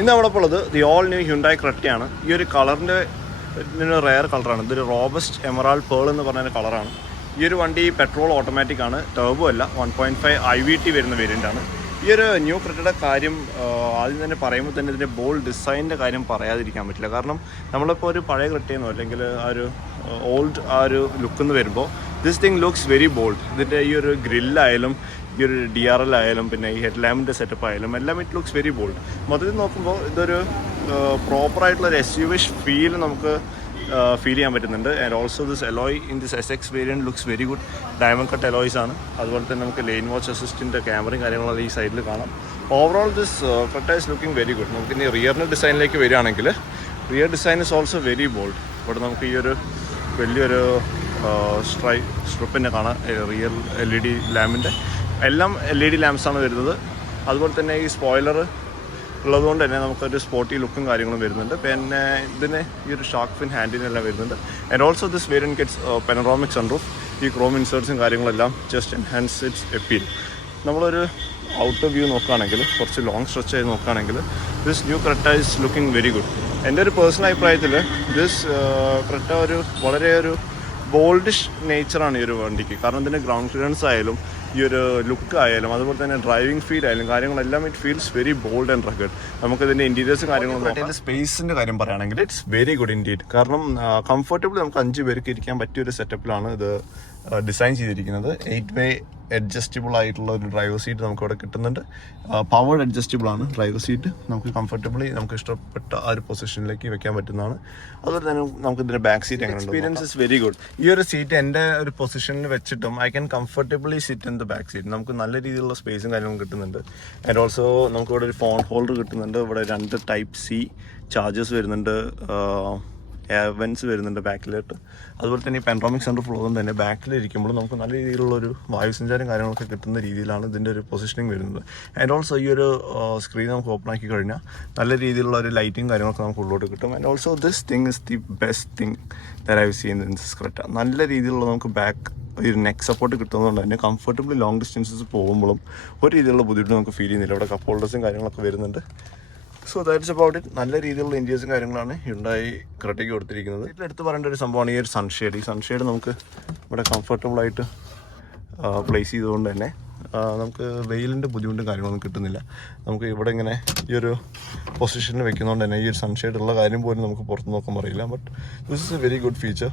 ഇന്ന് അവിടെ ഇപ്പോൾ ഉള്ളത് ദി ഓൾ ന്യൂ ഹ്യുണ്ടായി ക്രെറ്റയാണ്. ഈ ഒരു കളറിൻ്റെ റെയർ കളറാണ്. ഇതൊരു റോബസ്റ്റ് എമറാൾഡ് പേൾ എന്ന് പറഞ്ഞൊരു കളറാണ്. ഈ ഒരു വണ്ടി പെട്രോൾ ഓട്ടോമാറ്റിക് ആണ്, ടർബോ അല്ല. 1.5 IVT വരുന്ന വേരിയൻ്റാണ്. ഈ ഒരു ന്യൂ ക്രെറ്റയുടെ കാര്യം ആദ്യം തന്നെ പറയുമ്പോൾ തന്നെ ഇതിൻ്റെ ബോൾഡ് ഡിസൈനിൻ്റെ കാര്യം പറയാതിരിക്കാൻ പറ്റില്ല. കാരണം നമ്മളിപ്പോൾ ഒരു പഴയ ക്രെറ്റയെന്നോ അല്ലെങ്കിൽ ആ ഒരു ഓൾഡ് ആ ഒരു ലുക്കെന്ന് വരുമ്പോൾ this thing looks very bold. ഇതിൻ്റെ ഈ ഒരു ഗ്രില്ലായാലും ഈ ഒരു DRL ആയാലും പിന്നെ ഈ ഹെഡ് ലാമ്പിൻ്റെ സെറ്റപ്പ് ആയാലും എല്ലാം ഇറ്റ് ലുക്സ് വെരി ബോൾഡ്. മൊത്തത്തിൽ നോക്കുമ്പോൾ ഇതൊരു പ്രോപ്പറായിട്ടുള്ളൊരു SUV ഫീൽ നമുക്ക് ഫീൽ ചെയ്യാൻ പറ്റുന്നുണ്ട്. And also this alloy in this SX variant looks very good. Diamond cut alloys ആണ്. അതുപോലെ തന്നെ നമുക്ക് ലെയിൻ വാച്ച് അസിസ്റ്റൻ്റ് ക്യാമറയും കാര്യങ്ങളെല്ലാം ഈ സൈഡിൽ കാണാം. Overall this Creta is looking very good. നമുക്ക് ഇനി റിയറിൻ്റെ ഡിസൈനിലേക്ക് വരികയാണെങ്കിൽ rear design is also very bold. ഇവിടെ നമുക്ക് ഈ ഒരു വലിയൊരു സ്ട്രിപ്പിനെ കാണാം. റിയർ LED ലാമ്പിൻ്റെ എല്ലാം LED ലാമ്പ്സാണ് വരുന്നത്. അതുപോലെ തന്നെ ഈ സ്പോയിലർ ഉള്ളതുകൊണ്ട് തന്നെ നമുക്കൊരു സ്പോർട്ടി ലുക്കും കാര്യങ്ങളും വരുന്നുണ്ട്. പിന്നെ ഇതിന് ഈ ഒരു ഷാർക്ക് ഫിൻ ഹാൻഡിനെല്ലാം വരുന്നുണ്ട്. And also this variant gets panoramic sunroof. ഈ ക്രോം ഇൻസേർട്സും കാര്യങ്ങളെല്ലാം ജസ്റ്റ് എൻഹാൻസ് ഇറ്റ്സ് എപ്പീൽ. നമ്മളൊരു ഔട്ടർ വ്യൂ നോക്കുകയാണെങ്കിൽ കുറച്ച് ലോങ് സ്ട്രെച്ച് ആയി നോക്കുകയാണെങ്കിൽ this new Creta is looking very good. എൻ്റെ ഒരു പേഴ്സണൽ അഭിപ്രായത്തിൽ ദിസ് ക്രെറ്റ വളരെ ഒരു ബോൾഡിഷ് നേച്ചറാണ് ഈ ഒരു വണ്ടിക്ക്. കാരണം ഇതിൻ്റെ ഗ്രൗണ്ട് ക്ലിയറൻസ് ആയാലും ഈ ഒരു ലുക്ക് ആയാലും അതുപോലെ തന്നെ ഡ്രൈവിംഗ് ഫീൽ ആയാലും കാര്യങ്ങളെല്ലാം it feels very bold and rugged. നമുക്കിതിൻ്റെ ഇൻറ്റീരിയേഴ്സും കാര്യങ്ങളും സ്പേസിൻ്റെ കാര്യം പറയുകയാണെങ്കിൽ ഇറ്റ്സ് വെരി ഗുഡ് ഇൻഡീഡ്. കാരണം കംഫർട്ടബിളി നമുക്ക് 5 പേർക്ക് ഇരിക്കാൻ പറ്റിയൊരു സെറ്റപ്പിലാണ് ഇത് ഡിസൈൻ ചെയ്തിരിക്കുന്നത്. 8-way അഡ്ജസ്റ്റബിൾ ആയിട്ടുള്ള ഒരു ഡ്രൈവർ സീറ്റ് നമുക്ക് ഇവിടെ കിട്ടുന്നുണ്ട്. പവേർഡ് അഡ്ജസ്റ്റബിൾ ആണ് ഡ്രൈവർ സീറ്റ്. നമുക്ക് കംഫർട്ടബിളി നമുക്ക് ഇഷ്ടപ്പെട്ട ആ ഒരു പൊസിഷനിലേക്ക് വെക്കാൻ പറ്റുന്നതാണ്. അതുപോലെ തന്നെ നമുക്ക് ഇതിൻ്റെ ബാക്ക് സീറ്റ് എങ്ങനെ എക്സ്പീരിയൻസ് ഇസ് വെരി ഗുഡ്. ഈ ഒരു സീറ്റ് എൻ്റെ ഒരു പൊസിഷനിൽ വെച്ചിട്ടും I can comfortably sit in the back seat. നമുക്ക് നല്ല രീതിയിലുള്ള സ്പേസും കാര്യങ്ങളും കിട്ടുന്നുണ്ട്. ആൻഡ് ഓൾസോ നമുക്ക് ഇവിടെ ഒരു ഫോൺ ഹോൾഡർ കിട്ടുന്നുണ്ട്. ഇവിടെ 2 Type-C ചാർജേഴ്സ് വരുന്നുണ്ട്. വെൻസ് വരുന്നുണ്ട് ബാക്കിലോട്ട്. അതുപോലെ തന്നെ ഈ പെൻഡ്രോമിക് സെൻറ്റർ ഉള്ളതുകൊണ്ട് തന്നെ ബാക്കിലിരിക്കുമ്പോൾ നമുക്ക് നല്ല രീതിയിലുള്ളൊരു വായുസഞ്ചാരം കാര്യങ്ങളൊക്കെ കിട്ടുന്ന രീതിയിലാണ് ഇതിൻ്റെ ഒരു പൊസിഷനിങ് വരുന്നത്. ആൻഡ് ഓൾസോ ഈ ഒരു സ്ക്രീൻ നമുക്ക് ഓപ്പൺ ആക്കി കഴിഞ്ഞാൽ നല്ല രീതിയിലുള്ള ഒരു ലൈറ്റിങ് കാര്യങ്ങളൊക്കെ നമുക്ക് ഉള്ളോട്ട് കിട്ടും. And also this thing is the best thing that I have seen in this Creta. നല്ല രീതിയിലുള്ള നമുക്ക് ബാക്ക് ഈ നെക്ക് സപ്പോർട്ട് കിട്ടുന്നതുകൊണ്ട് തന്നെ കംഫർട്ടബിളി ലോങ് ഡിസ്റ്റൻസസ് പോകുമ്പോഴും ഒരു രീതിയിലുള്ള ബുദ്ധിമുട്ട് നമുക്ക് ഫീൽ ചെയ്യുന്നില്ല. ഇവിടെ കപ്പ് ഹോൾഡേഴ്സും കാര്യങ്ങളൊക്കെ വരുന്നുണ്ട്. So that's about it. നല്ല രീതിയിലുള്ള ഇൻറ്റീരിയേഴ്സും കാര്യങ്ങളാണ് ഹ്യുണ്ടായി ക്രെറ്റയ്ക്ക് കൊടുത്തിരിക്കുന്നത്. ഇതിലെടുത്ത് പറയേണ്ട ഒരു സംഭവമാണ് ഈ ഒരു സൺഷെയ്ഡ്. ഈ സൺഷെയ്ഡ് നമുക്ക് ഇവിടെ കംഫർട്ടബിളായിട്ട് പ്ലേസ് ചെയ്തുകൊണ്ട് തന്നെ നമുക്ക് വെയിലിൻ്റെ ബുദ്ധിമുട്ടും കാര്യങ്ങളൊന്നും കിട്ടുന്നില്ല. നമുക്ക് ഇവിടെ ഇങ്ങനെ ഈ ഒരു പൊസിഷനിൽ വെക്കുന്നതുകൊണ്ട് തന്നെ ഈ ഒരു സൺഷെയ്ഡ് ഉള്ള കാര്യം പോലും നമുക്ക് പുറത്ത് നോക്കാൻ അറിയില്ല. But this is a very good feature.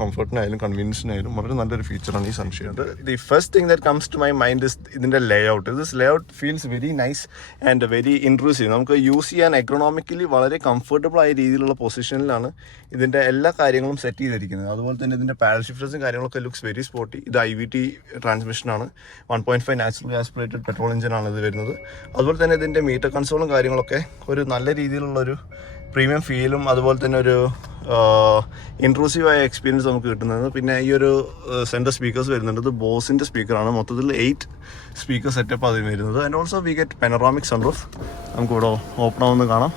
കംഫർട്ടിനായാലും കൺവീനിയൻസിനായാലും വളരെ നല്ലൊരു ഫീച്ചറാണ് ഈ sunshade. The first thing that comes to my mind is ഇതിൻ്റെ layout. This layout feels very nice and very intrusive. നമുക്ക് യൂസ് ചെയ്യാൻ എക്കണോമിക്കലി വളരെ കംഫർട്ടബിൾ ആയ രീതിയിലുള്ള പൊസിഷനിലാണ് ഇതിൻ്റെ എല്ലാ കാര്യങ്ങളും സെറ്റ് ചെയ്തിരിക്കുന്നത്. അതുപോലെ തന്നെ ഇതിൻ്റെ പാഡൽ ഷിഫ്റ്റേഴ്സും കാര്യങ്ങളൊക്കെ ലുക്സ് വെരി സ്പോർട്ടി. ഇത് IVT ട്രാൻസ്മിഷനാണ്. 1.5 നാച്ചുറൽ ആസ്പിറേറ്റഡ് പെട്രോൾ എഞ്ചിനാണ് ഇത് വരുന്നത്. അതുപോലെ തന്നെ ഇതിൻ്റെ മീറ്റർ കൺസോളും കാര്യങ്ങളൊക്കെ ഒരു നല്ല രീതിയിലുള്ളൊരു പ്രീമിയം ഫീലും അതുപോലെ തന്നെ ഒരു ഇൻട്രൂസീവായ എക്സ്പീരിയൻസ് നമുക്ക് കിട്ടുന്നത്. പിന്നെ ഈ ഒരു സെൻറ്റർ സ്പീക്കേഴ്സ് വരുന്നുണ്ട്. ഇത് ബോസിൻ്റെ സ്പീക്കറാണ്. മൊത്തത്തിൽ 8 സ്പീക്കർ സെറ്റപ്പ് അതിന് വരുന്നത്. And also we get panoramic sunroof. നമുക്കിവിടെ ഓപ്പൺ ആവുന്നത് കാണാം.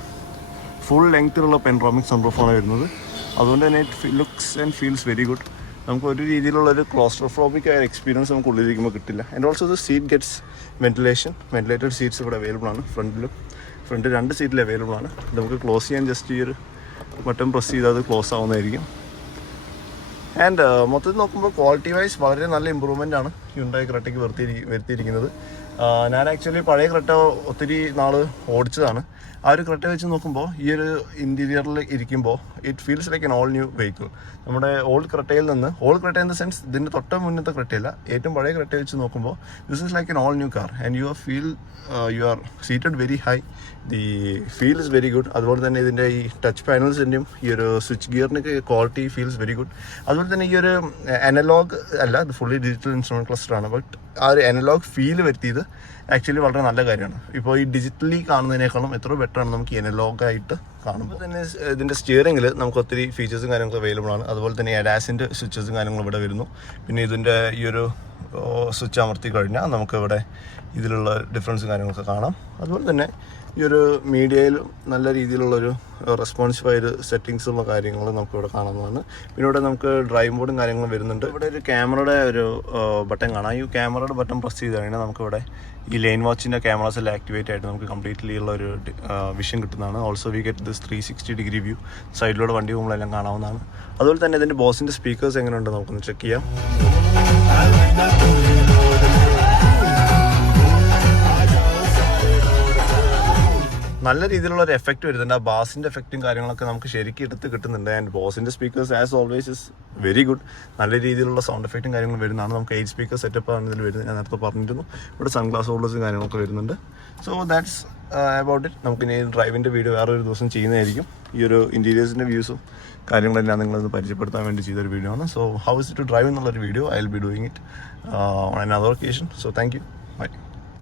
ഫുൾ ലെങ്ത്തിലുള്ള പെനറോമിക് സൺറൂഫാണ് വരുന്നത്. അതുകൊണ്ട് തന്നെ it looks and feels very good. നമുക്ക് ഒരു രീതിയിലുള്ളൊരു ക്ലോസ്ട്രോഫോബിക് ആയ എക്സ്പീരിയൻസ് നമുക്ക് ഉള്ളിലിരിക്കുമ്പോൾ കിട്ടില്ല. And also the seat gets ventilated seats ഇവിടെ അവൈലബിൾ ആണ്. ഫ്രണ്ട് 2 സീറ്റിൽ അവൈലബിൾ ആണ്. നമുക്ക് ക്ലോസ് ചെയ്യാൻ ജസ്റ്റ് ഈ ഒരു ബട്ടൺ പ്രസ് ചെയ്താൽ അത് ക്ലോസ് ആവുന്നതായിരിക്കും. ആൻഡ് മൊത്തത്തിൽ നോക്കുമ്പോൾ ക്വാളിറ്റി വൈസ് വളരെ നല്ല ഇമ്പ്രൂവ്മെൻ്റ് ആണ് ഹ്യുണ്ടായി ക്രെറ്റയ്ക്ക് വരുത്തിയിരിക്കുന്നത്. ഞാൻ ആക്ച്വലി പഴയ ക്രെറ്റ ഒത്തിരി നാൾ ഓടിച്ചതാണ്. ആ ഒരു ക്രെറ്റ വെച്ച് നോക്കുമ്പോൾ ഈ ഒരു ഇൻറ്റീരിയറിൽ ഇരിക്കുമ്പോൾ it feels like an all new vehicle. നമ്മുടെ ഓൾഡ് ക്രെറ്റയിൽ നിന്ന് ക്രെറ്റ ഇൻ ദ സെൻസ് ഇതിൻ്റെ തൊട്ട് മുന്നത്തെ ക്രെറ്റയല്ല, ഏറ്റവും പഴയ ക്രെറ്റ വെച്ച് നോക്കുമ്പോൾ this is like an all new car. And you are seated very high. The feel is very good. അതുപോലെ തന്നെ ഇതിൻ്റെ ഈ ടച്ച് പാനൽസിൻ്റെയും ഈ ഒരു സ്വിച്ച് ഗിയറിനൊക്കെ ക്വാളിറ്റി ഫീൽസ് വെരി ഗുഡ്. അതുപോലെ തന്നെ ഈ ഒരു അനലോഗ് അല്ല, ഇത് ഫുള്ളി ഡിജിറ്റൽ ഇൻസ്ട്രുമെൻറ്റ് ക്ലസ്റ്ററാണ്. ബട്ട് ആ ഒരു അനലോഗ് ഫീൽ വരുത്തിയത് ആക്ച്വലി വളരെ നല്ല കാര്യമാണ്. ഇപ്പോൾ ഈ ഡിജിറ്റലി കാണുന്നതിനേക്കാളും എത്രയോ ബെറ്ററാണ് നമുക്ക് അനലോഗായിട്ട് കാണുമ്പോൾ തന്നെ. ഇതിൻ്റെ സ്റ്റിയറിംഗിൽ നമുക്ക് ഒത്തിരി ഫീച്ചേഴ്സും കാര്യങ്ങളും അവൈലബിൾ ആണ്. അതുപോലെ തന്നെ ADASൻ്റെ സ്വിച്ചസും കാര്യങ്ങളും ഇവിടെ വരുന്നു. പിന്നെ ഇതിൻ്റെ ഈ ഒരു സ്വിച്ച് അമർത്തി കഴിഞ്ഞാൽ നമുക്ക് ഇവിടെ ഇതിലുള്ള ഡിഫറൻസും കാര്യങ്ങളൊക്കെ കാണാം. അതുപോലെ തന്നെ ഈ ഒരു മീഡിയയിൽ നല്ല രീതിയിലുള്ളൊരു റെസ്പോൺസീവായ സെറ്റിങ്സുള്ള കാര്യങ്ങൾ നമുക്കിവിടെ കാണാവുന്നതാണ്. പിന്നെ ഇവിടെ നമുക്ക് ഡ്രൈവ് മോഡും കാര്യങ്ങളും വരുന്നുണ്ട്. ഇവിടെ ഒരു ക്യാമറയുടെ ഒരു ബട്ടൺ കാണാം. ഈ ക്യാമറയുടെ ബട്ടൺ പ്രസ് ചെയ്ത് കഴിഞ്ഞാൽ നമുക്കിവിടെ ഈ ലെയിൻ വാച്ചിൻ്റെ ക്യാമറാസ് എല്ലാം ആക്ടിവേറ്റ് ആയിട്ട് നമുക്ക് കംപ്ലീറ്റ്ലി ഉള്ള ഒരു വിഷൻ കിട്ടുന്നതാണ്. Also we get this 360 view. സൈഡിലൂടെ വണ്ടി പോകുമ്പോഴെല്ലാം കാണാവുന്നതാണ്. അതുപോലെ തന്നെ ഇതിൻ്റെ ബോസിൻ്റെ സ്പീക്കേഴ്സ് എങ്ങനെയുണ്ട് നമുക്കൊന്ന് ചെക്ക് ചെയ്യാം. നല്ല രീതിയിലുള്ള ഒരു എഫക്റ്റ് വരുന്നുണ്ട്. ആ ബാസിൻ്റെ എഫക്റ്റും കാര്യങ്ങളൊക്കെ നമുക്ക് ശരിക്കും എടുത്ത് കിട്ടുന്നുണ്ട്. ആൻഡ് ബോസിൻ്റെ speakers as always is very good. നല്ല രീതിയിലുള്ള സൗണ്ട് എഫക്റ്റും കാര്യങ്ങളും വരുന്നതാണ്. നമുക്ക് 8 സ്പീക്കർ സെറ്റപ്പ് ആണ് ഇതിൽ വരുന്നത്. ഞാൻ നേരത്തെ പറഞ്ഞിരുന്നു. ഇവിടെ സൺഗ്ലാസ് ഹോൾഡേഴ്സും കാര്യങ്ങളൊക്കെ വരുന്നുണ്ട്. So that's about it. നമുക്കിനി ഡ്രൈവിൻ്റെ വീഡിയോ വേറൊരു ദിവസം ചെയ്യുന്നതായിരിക്കും. ഈ ഒരു ഇൻറ്റീരിയേഴ്സിൻ്റെ വ്യൂസും കാര്യങ്ങളെല്ലാം നിങ്ങളൊന്ന് പരിചയപ്പെടുത്താൻ വേണ്ടി ചെയ്തൊരു വീഡിയോ ആണ്. So how is to drive എന്നുള്ളൊരു video I will be doing it on another occasion. So thank you. By.